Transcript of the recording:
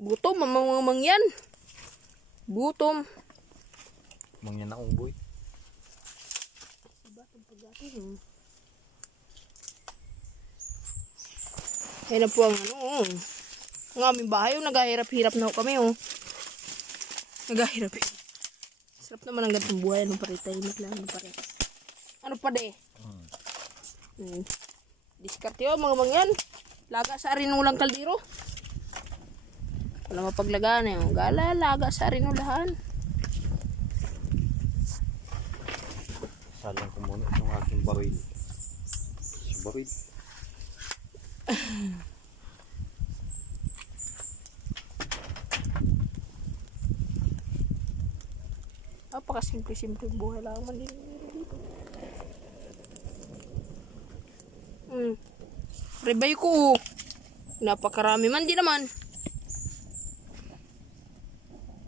Gutom, mamang yan. Gutom. Mangyan na unggoy. Yan na po ang ang aming bahay. Nagahirap-hirap na ho kami. Nagahirap-hirap. Sarap naman ang gantong buhay. Ano pa rin tayo? Ano pa de? Diskarte yun mga mangyan. Laga sa arinulang kaldero. Wala mapaglagaan eh. Gala, laga sa arinulahan. Salang ko muna itong aking baril. Si baril. Napakasimple-simple buhay lang man din dito. Rebay ko. Napakarami man din naman.